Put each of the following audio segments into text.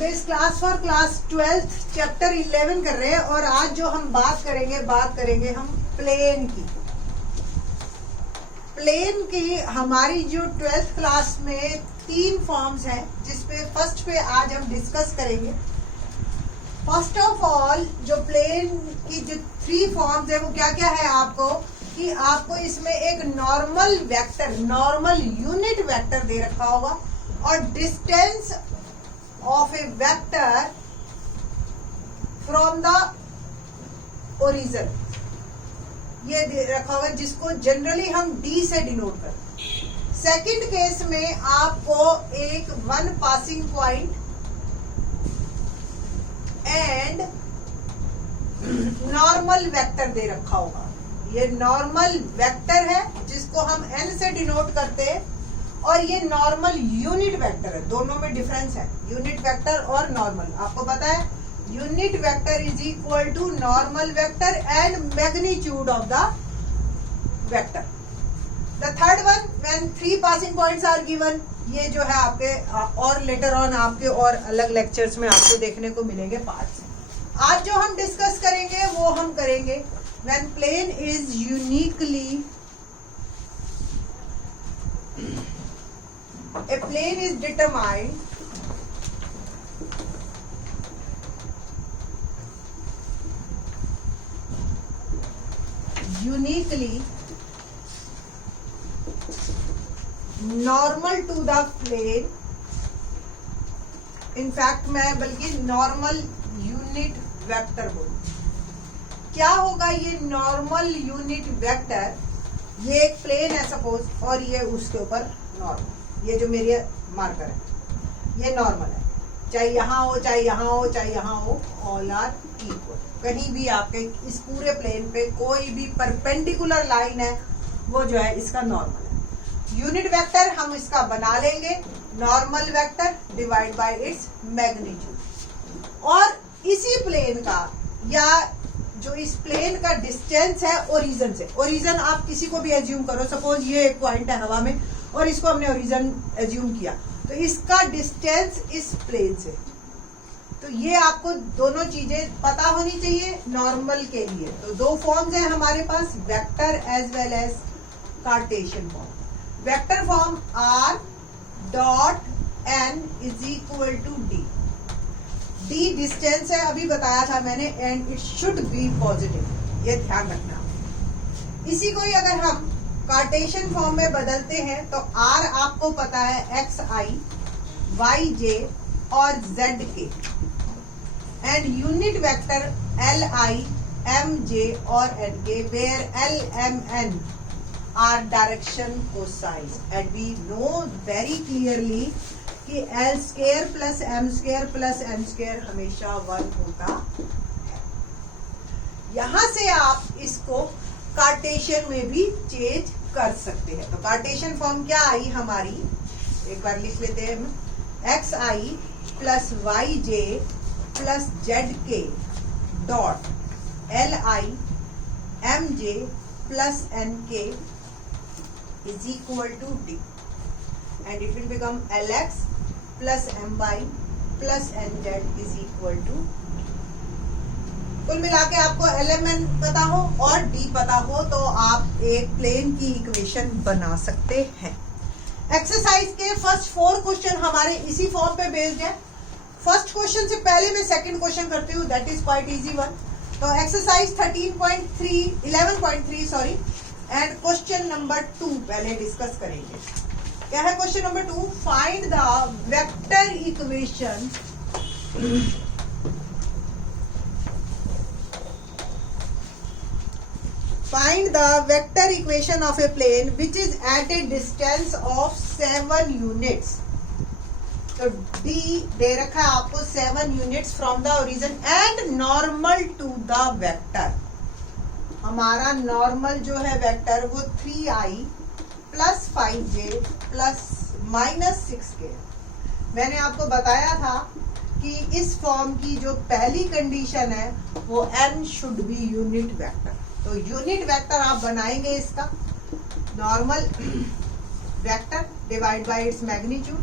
Today's class for class 12th chapter 11 कर रहे हैं और आज जो हम बात करेंगे हम प्लेन की। प्लेन की हमारी जो 12th क्लास में 3 फॉर्म्स हैं, जिसपे फर्स्ट पे आज हम डिस्कस करेंगे। फर्स्ट ऑफ ऑल जो प्लेन की जो 3 फॉर्म्स है वो क्या क्या है कि आपको इसमें एक normal vector, normal unit vector दे रखा होगा और distance of a vector from the origin ये दे रखा होगा, जिसको जनरली हम डी से डिनोट करते हैं। सेकंड केस में आपको एक one passing point and normal vector दे रखा होगा। ये नॉर्मल वेक्टर है जिसको हम एन से डिनोट करते हैं और ये नॉर्मल यूनिट वेक्टर है। दोनों में डिफरेंस है, यूनिट वेक्टर और नॉर्मल। आपको पता है unit vector is equal to normal vector and magnitude of the vector. The third one, when 3 passing points are given, ये जो है आपके और लेटर ऑन आपके और अलग लेक्चर्स में आपको देखने को मिलेंगे पार्ट्स। आज जो हम डिस्कस करेंगे वो हम करेंगे when plane is uniquely a plane is determined uniquely normal to the plane, in fact मैं बल्कि नॉर्मल यूनिट वेक्टर बोलूं। क्या होगा ये नॉर्मल यूनिट वेक्टर? ये एक प्लेन है सपोज और ये उसके ऊपर नॉर्मल, ये जो मेरे मार्कर है ये नॉर्मल है, चाहे यहाँ हो चाहे यहाँ हो चाहे यहाँ हो, ऑल आर इक्वल। कहीं भी आपके इस पूरे प्लेन पे कोई भी परपेंडिकुलर लाइन है वो जो है इसका नॉर्मल है। यूनिट वेक्टर हम इसका बना लेंगे normal vector divide by its magnitude. और इसी प्लेन का या जो इस प्लेन का डिस्टेंस है ओरिजिन से, ओरिजिन आप किसी को भी एज्यूम करो, सपोज ये एक पॉइंट है हवा में और इसको हमने ओरिजिन एज्यूम किया, तो इसका डिस्टेंस इस प्लेन से। तो ये आपको दोनों चीजें पता होनी चाहिए नॉर्मल के लिए। तो 2 फॉर्म्स हैं हमारे पास, vector as well as Cartesian form. Vector form r dot n is equal to d. D distance है, अभी बताया था मैंने, and it should be positive, ये ध्यान रखना। इसी को ही अगर हम कार्टेशियन फॉर्म में बदलते हैं तो आर आपको पता है एक्स आई, वाई जे और z k, and unit vector l i, m j और n k, where l m n are direction cosines, and we know very clearly कि l square plus m square हमेशा 1 होता है। यहां से आप इसको कार्टेशियन में भी चेंज कर सकते हैं। तो कार्टेशियन फॉर्म क्या आई हमारी, एक बार लिख लेते हैं हम, x i plus y j plus z k dot l i m j plus n k is equal to d, and it will become l x plus m y plus n z is equal to. कुल मिला के आपको LMN पता हो और D पता हो तो आप एक प्लेन की इक्वेशन बना सकते हैं। एक्सरसाइज के फर्स्ट 4 क्वेश्चन हमारे इसी फॉर्म पे बेस्ड है। फर्स्ट क्वेश्चन से पहले मैं सेकंड क्वेश्चन करती हूँ, that is quite easy one. तो exercise 11.3 sorry, and question number 2 पहले डिस्कस करेंगे। क्या है question number 2? Find the vector equation Find the vector equation of a plane which is at a distance of 7 units. तो D दे रखा है आपको 7 units from the origin and normal to the vector. हमारा normal जो है vector वो 3i plus 5j plus minus 6k। मैंने आपको बताया था कि इस फॉर्म की जो पहली कंडीशन है वो n should be unit vector. तो यूनिट वेक्टर आप बनाएंगे इसका normal vector divide by its magnitude.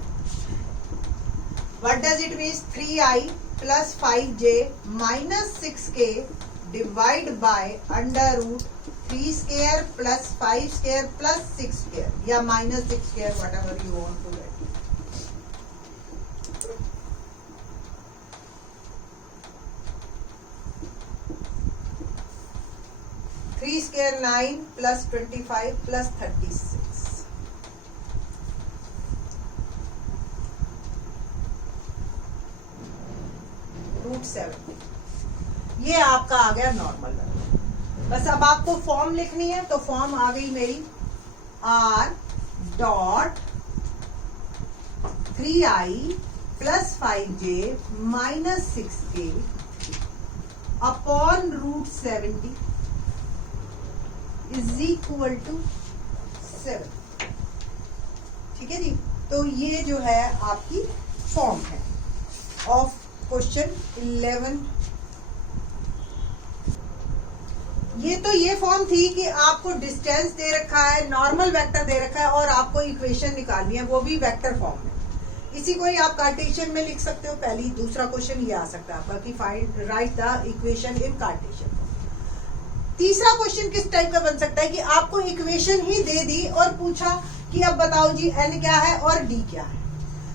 What does it means 3i plus 5j minus 6k divide by under root 3 square plus 5 square plus 6 square या minus 6 square, whatever you want to write. Three square 9 plus 25 plus 36 root 7। ये आपका आ गया normal vector. बस अब आपको form लिखनी है, तो फॉर्म आ गई मेरी r dot 3i plus 5j minus 6k upon root 70 is equal to 7। ठीक है जी, तो ये जो है आपकी फॉर्म है ऑफ क्वेश्चन 11। ये फॉर्म थी कि आपको डिस्टेंस दे रखा है, नॉर्मल वेक्टर दे रखा है और आपको इक्वेशन निकालनी है, वो भी वेक्टर फॉर्म में। इसी को ही आप कार्टेशियन में लिख सकते हो। पहली दूसरा क्वेश्चन ये आ सकता है आपका कि find right the equation in Cartesian. तीसरा क्वेश्चन किस टाइप का बन सकता है कि आपको इक्वेशन ही दे दी और पूछा कि अब बताओ जी n क्या है और d क्या है।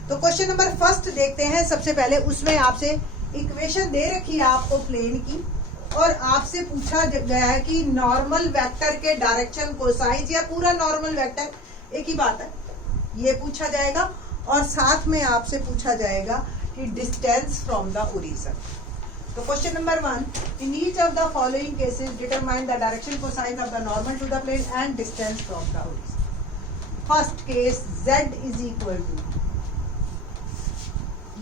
तो क्वेश्चन नंबर फर्स्ट देखते हैं। सबसे पहले उसमें आपसे इक्वेशन दे रखी है आपको प्लेन की और आपसे पूछा गया है कि नॉर्मल वेक्टर के डायरेक्शन कोसाइंस या पूरा नॉर्मल वेक्टर एक ही बात है, ये पूछा जाएगा और साथ में आपसे पूछा जाएगा कि डिस्टेंस फ्रॉम द ओरिजिन। तो question number 1, in each of the following cases determine the direction cosine of the normal to the plane and distance from the origin. First case z is equal to,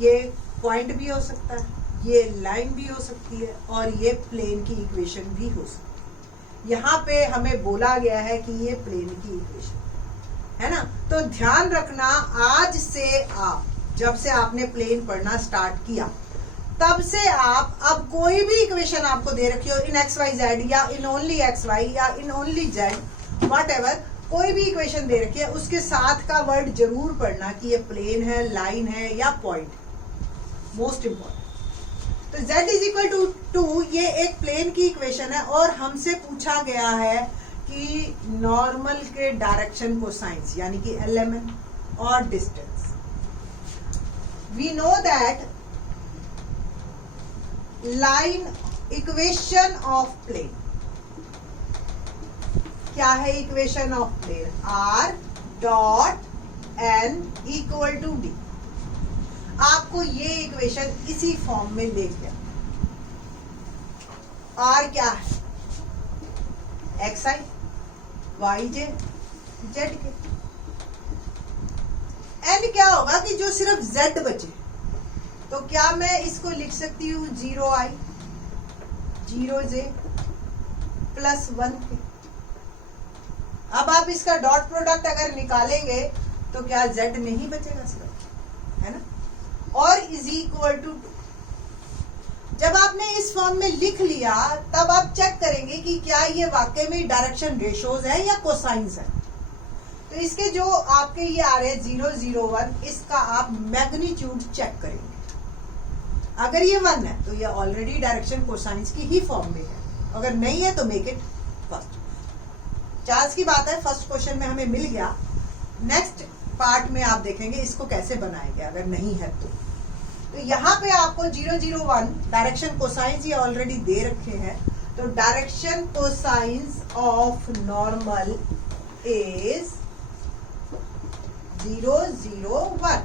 ये point भी हो सकता है, ये line भी हो सकती है और ये प्लेन की इक्वेशन भी हो सकती है। यहाँ पे हमें बोला गया है कि ये प्लेन की इक्वेशन है ना। तो ध्यान रखना, आज से आप जब से आपने प्लेन पढ़ना स्टार्ट किया तब से आप अब कोई भी इक्वेशन आपको दे रखी हो इन एक्स वाई जेड या इन ओनली एक्स वाई या in only Z, what ever, कोई भी इक्वेशन दे रखी है उसके साथ का वर्ड जरूर पढ़ना कि ये प्लेन है, लाइन है या पॉइंट, मोस्ट इंपॉर्टेंट। तो z इज इक्वल टू 2 ये एक प्लेन की इक्वेशन है और हमसे पूछा गया है कि नॉर्मल के डायरेक्शन को साइंस यानी कि एलिमेंट और distance. We know that line equation of plane, क्या है equation of plane? r dot n equal to d। आपको ये इक्वेशन इसी फॉर्म में देख लिया। r क्या है? xi yj z के। n क्या होगा कि जो सिर्फ z बचे, तो क्या मैं इसको लिख सकती हूँ 0i 0j प्लस 1 के। अब आप इसका डॉट प्रोडक्ट अगर निकालेंगे तो क्या z नहीं बचेगा सिर्फ, है ना, और इज इक्वल टू 2। जब आपने इस फॉर्म में लिख लिया तब आप चेक करेंगे कि क्या ये वाकई में डायरेक्शन रेशोज है या कोसाइंस है। तो इसके जो आपके ये आ रहे हैं 0 0 1, इसका आप मैग्नीट्यूड चेक करेंगे। अगर ये 1 है तो ये ऑलरेडी डायरेक्शन कोसाइंस की ही फॉर्म में है, अगर नहीं है तो मेक इट फर्स्ट। चांस की बात है फर्स्ट क्वेश्चन में हमें मिल गया, नेक्स्ट पार्ट में आप देखेंगे इसको कैसे बनाएंगे अगर नहीं है तो। यहाँ पे आपको 0 0 1 डायरेक्शन कोसाइंस ये ऑलरेडी दे रखे हैं। तो direction cosines of normal is 0 0 1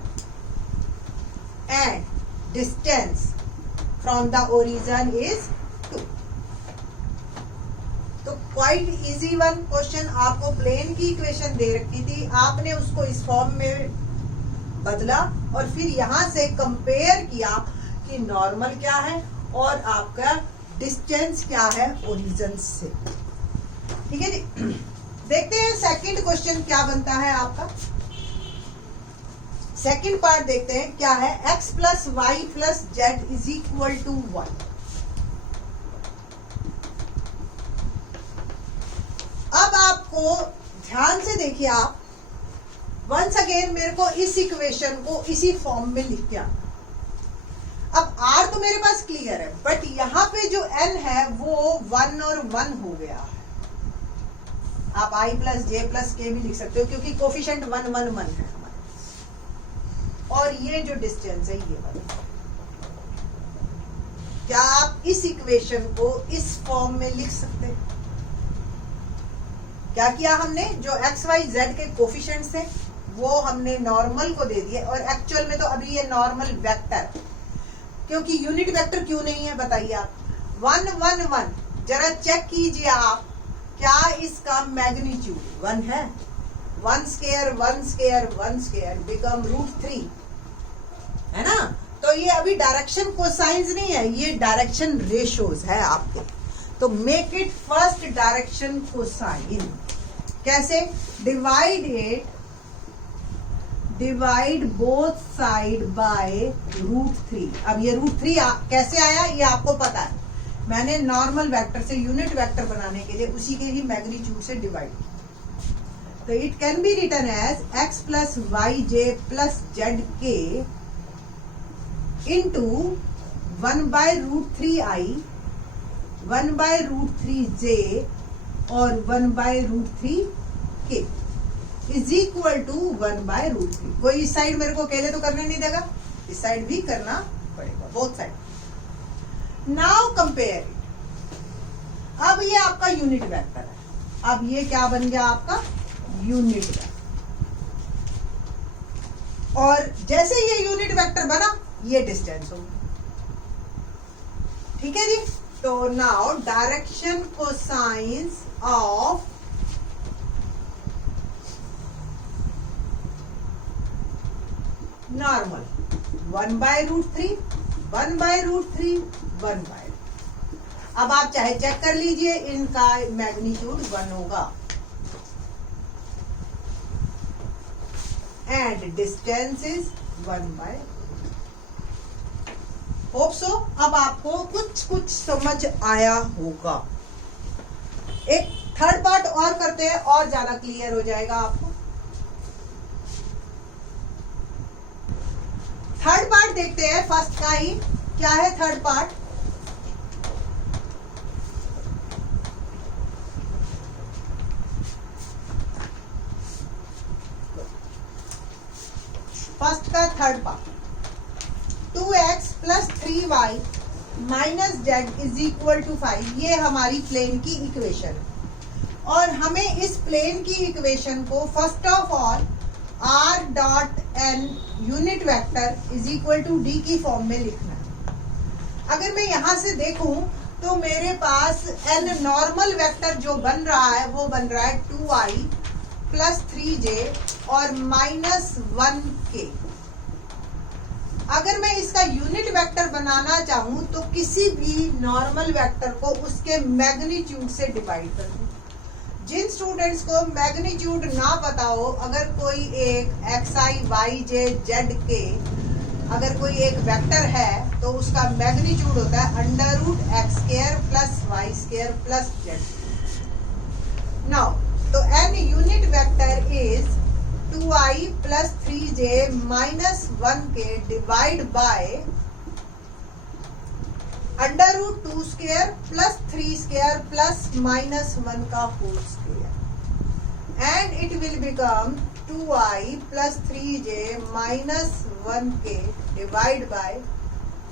and distance from the origin is 2। तो क्वाइट इजी वन क्वेश्चन। आपको प्लेन की इक्वेशन दे रखी थी, आपने उसको इस फॉर्म में बदला और फिर यहां से कंपेयर किया कि नॉर्मल क्या है और आपका डिस्टेंस क्या है ओरिजिन से। ठीक है जी, देखते हैं सेकंड क्वेश्चन क्या बनता है आपका। सेकंड पार्ट देखते हैं क्या है। x plus y plus z is equal to 1। अब आपको ध्यान से देखिए, आप वंस अगेन मेरे को इस इक्वेशन को इसी फॉर्म में लिख के आना। तो मेरे पास क्लियर है, बट यहाँ पे जो n है वो 1 और 1 हो गया है। आप i प्लस जे प्लस के भी लिख सकते हो क्योंकि कोफिशिएंट 1 1 1 है हमारे पास। और ये जो डिस्टेंस है ये वाला, क्या आप इस इक्वेशन को इस फॉर्म में लिख सकते हैं? क्या किया हमने, जो एक्स वाई जेड के कोफिशिएंट्स थे वो हमने नॉर्मल को दे दिए, और एक्चुअल में तो अभी ये नॉर्मल वेक्टर, क्योंकि यूनिट वेक्टर क्यों नहीं है बताइए आप। 1 1 1 जरा चेक कीजिए आप, क्या इसका मैग्नीट्यूड 1 है? 1 स्क्वायर 1 स्क्वायर 1 स्क्वायर बिकम √3 है ना। तो ये अभी डायरेक्शन कोसाइंस नहीं है, ये डायरेक्शन रेशियोज है आपके। तो make it first direction cosine. कैसे? Divide both side by √3। अब ये √3 कैसे आया ये आपको पता है, मैंने नॉर्मल वेक्टर से यूनिट वेक्टर बनाने के लिए उसी के ही मैग्नीट्यूड से डिवाइड किया। तो it can be written as x plus y j plus z k into 1/√3i 1/√3j और 1/√3k इज इक्वल टू 1/√3। कोई इस साइड मेरे को अकेले तो करने नहीं देगा, इस साइड भी करना पड़ेगा, both side. Now compare it. अब ये आपका यूनिट वेक्टर है, अब ये क्या बन गया आपका यूनिट वेक्टर। और जैसे ये यूनिट वेक्टर बना ये डिस्टेंस होगी, ठीक है जी। तो now direction cosines of normal 1/√3 1/√3 1/. अब आप चाहे चेक कर लीजिए, इनका मैग्नीट्यूड 1 होगा and distance is 1/. Hope so अब आपको कुछ समझ आया होगा। एक थर्ड पार्ट और करते हैं और ज्यादा क्लियर हो जाएगा आपको। थर्ड पार्ट देखते हैं फर्स्ट का ही। क्या है थर्ड पार्ट? फर्स्ट का third part 2x plus 3y minus z is equal to 5। ये हमारी प्लेन की इक्वेशन है और हमें इस प्लेन की इक्वेशन को first of all r dot n unit vector is equal to d की फॉर्म में लिखना है। अगर मैं यहां से देखूं तो मेरे पास n नॉर्मल वेक्टर जो बन रहा है वो बन रहा है 2i प्लस 3j और -1k। अगर मैं इसका यूनिट वेक्टर बनाना चाहूं तो किसी भी नॉर्मल वेक्टर को उसके मैग्नीट्यूड से डिवाइड कर दूं। जिन स्टूडेंट्स को मैग्नीट्यूड ना पता हो, अगर कोई एक xi yj zk अगर कोई एक वेक्टर है तो उसका मैग्नीट्यूड होता है √x² plus y² plus z। Now तो n unit vector is 2i plus 3j minus 1k divide by √2² plus 3² plus -1 का whole square and it will become 2i plus 3j minus 1k divide by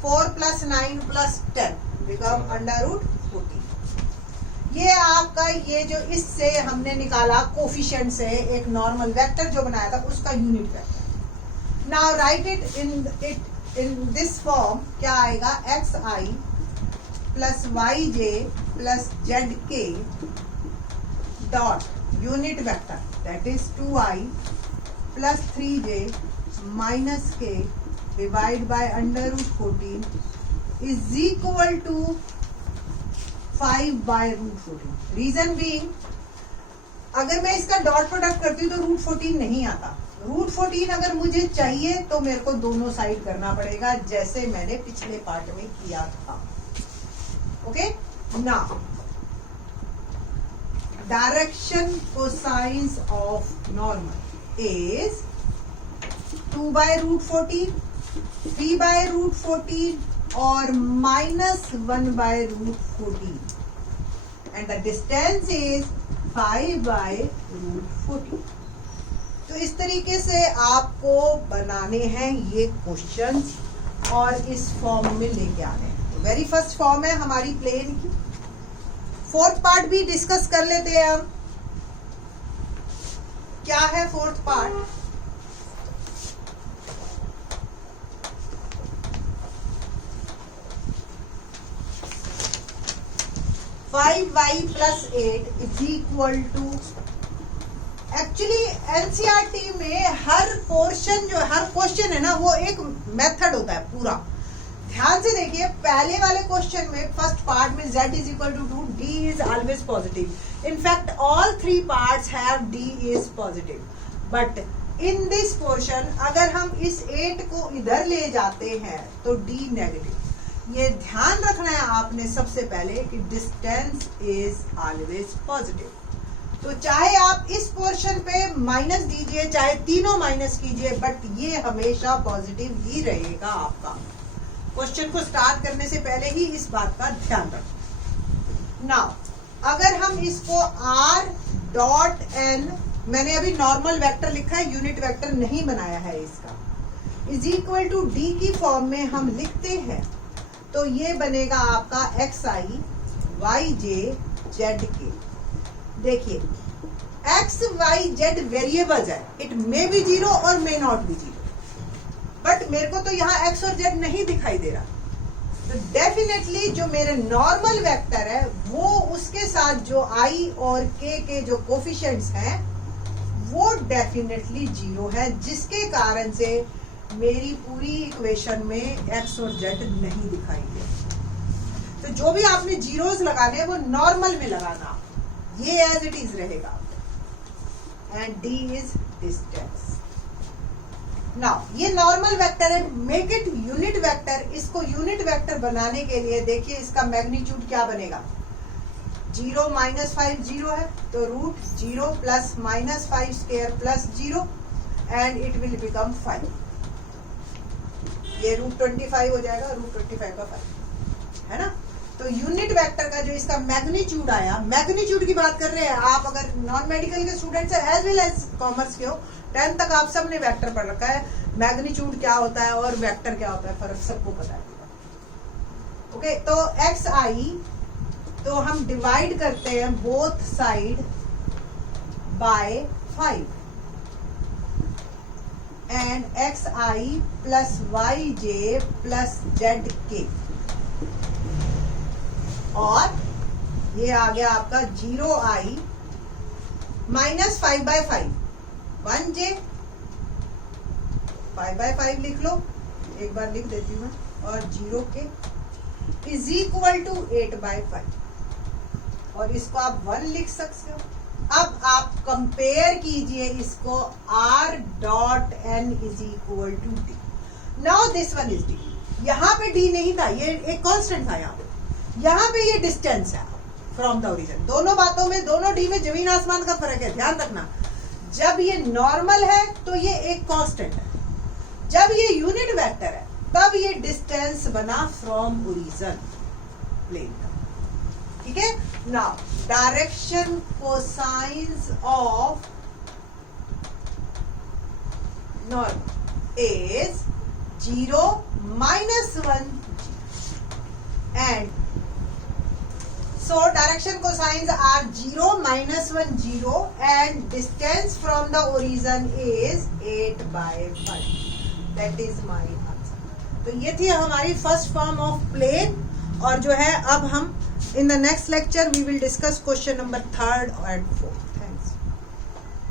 4 plus 9 plus 10 become √14। ये आपका ये जो इससे हमने निकाला coefficient से एक नॉर्मल वेक्टर जो बनाया था उसका unit vector. Now write it in this form. क्या आएगा? xi plus yj plus zk dot unit vector that is 2i plus 3j minus k divide by √14 is equal to 5/√14। Reason being, अगर मैं इसका dot product करती हूँ तो √14 नहीं आता। √14 अगर मुझे चाहिए तो मेरे को दोनों साइड करना पड़ेगा जैसे मैंने पिछले पार्ट में किया था। Okay, now direction cosines of normal is 2/√14 3/√14 और -1/√14 and the distance is 5/√14। तो इस तरीके से आपको बनाने हैं ये क्वेश्चंस और इस फॉर्म में लेके आने हैं। तो वेरी फर्स्ट फॉर्म है हमारी प्लेन की। फोर्थ पार्ट भी डिस्कस कर लेते हैं हम। क्या है fourth part? y + 8 = actually NCERT में हर पोर्शन जो हर क्वेश्चन है ना वो एक मेथड होता है पूरा। ध्यान से देखिए, पहले वाले क्वेश्चन में फर्स्ट पार्ट में z = 2, d is always positive. In fact, all three parts have d is positive. But in this portion अगर हम इस 8 को इधर ले जाते हैं तो d नेगेटिव। ये ध्यान रखना है आपने सबसे पहले कि डिस्टेंस इज ऑलवेज पॉजिटिव। तो चाहे आप इस पोर्शन पे माइनस दीजिए, चाहे तीनों माइनस कीजिए, बट ये हमेशा पॉजिटिव ही रहेगा आपका। क्वेश्चन को स्टार्ट करने से पहले ही इस बात का ध्यान रखें। नाउ अगर हम इसको r.n, मैंने अभी नॉर्मल वेक्टर लिखा है, यूनिट वेक्टर नहीं बनाया है इसका, = d की फॉर्म में हम लिखते हैं तो ये बनेगा आपका xi yj zk। देखिए x y z वेरिएबल्स है, इट मे बी 0 और मे नॉट बी 0, बट मेरे को तो यहाँ x और z नहीं दिखाई दे रहा। तो डेफिनेटली जो मेरे नॉर्मल वेक्टर है वो उसके साथ जो i और k के जो कोफिशिएंट्स हैं वो डेफिनेटली 0 है, जिसके कारण से मेरी पूरी इक्वेशन में x और z नहीं दिखाई दे। तो जो भी आपने जीरोस लगाने हैं वो नॉर्मल में लगाना, ये एज इट इज रहेगा। And d is distance. Now ये नॉर्मल वेक्टर है, मेक इट यूनिट वेक्टर। इसको यूनिट वेक्टर बनाने के लिए देखिए इसका मैग्नीट्यूड क्या बनेगा। 0 - 5 0 है तो √0 + -5² + 0 एंड इट विल बिकम 5। ये √25 हो जाएगा, √25 का 5 है ना। तो यूनिट वेक्टर का जो इसका मैग्नीट्यूड आया, मैग्नीट्यूड की बात कर रहे हैं आप, अगर नॉन मेडिकल के स्टूडेंट्स है एज वेल एज कॉमर्स के हो, 10th तक आप सबने वेक्टर पढ़ रखा है, मैग्नीट्यूड क्या होता है और वेक्टर क्या होता है फर्क सबको पता है। ओके, तो xi तो हम डिवाइड करते हैं both side bye 5 and xi + yj + zk, और ये आ गया आपका 0i -5/5 1j 5/5 लिख लो, एक बार लिख देती हूँ मैं, और 0k = 8/5, और इसको आप 1 लिख सकते हो। अब आप कंपेयर कीजिए इसको r.n = d। Now this one is d। यहाँ पे d नहीं था, ये एक कांस्टेंट था। यहाँ पे ये डिस्टेंस है फ्रॉम द ओरिजिन। दोनों बातों में, दोनों d में जमीन आसमान का फर्क है, ध्यान रखना। जब ये नॉर्मल है तो ये एक कांस्टेंट है, जब ये यूनिट वेक्टर है तब ये डिस्टेंस बना फ्रॉम ओरिजिन प्लेन का। ठीक है। Now direction cosines of normal is 0 - 1 and so direction cosines are 0 - 1 0 and distance from the origin is 8/5. That is my answer. तो ये थी हमारी फर्स्ट फॉर्म ऑफ प्लेन, और जो है अब हम in the next lecture we will discuss question number 3rd and 4th.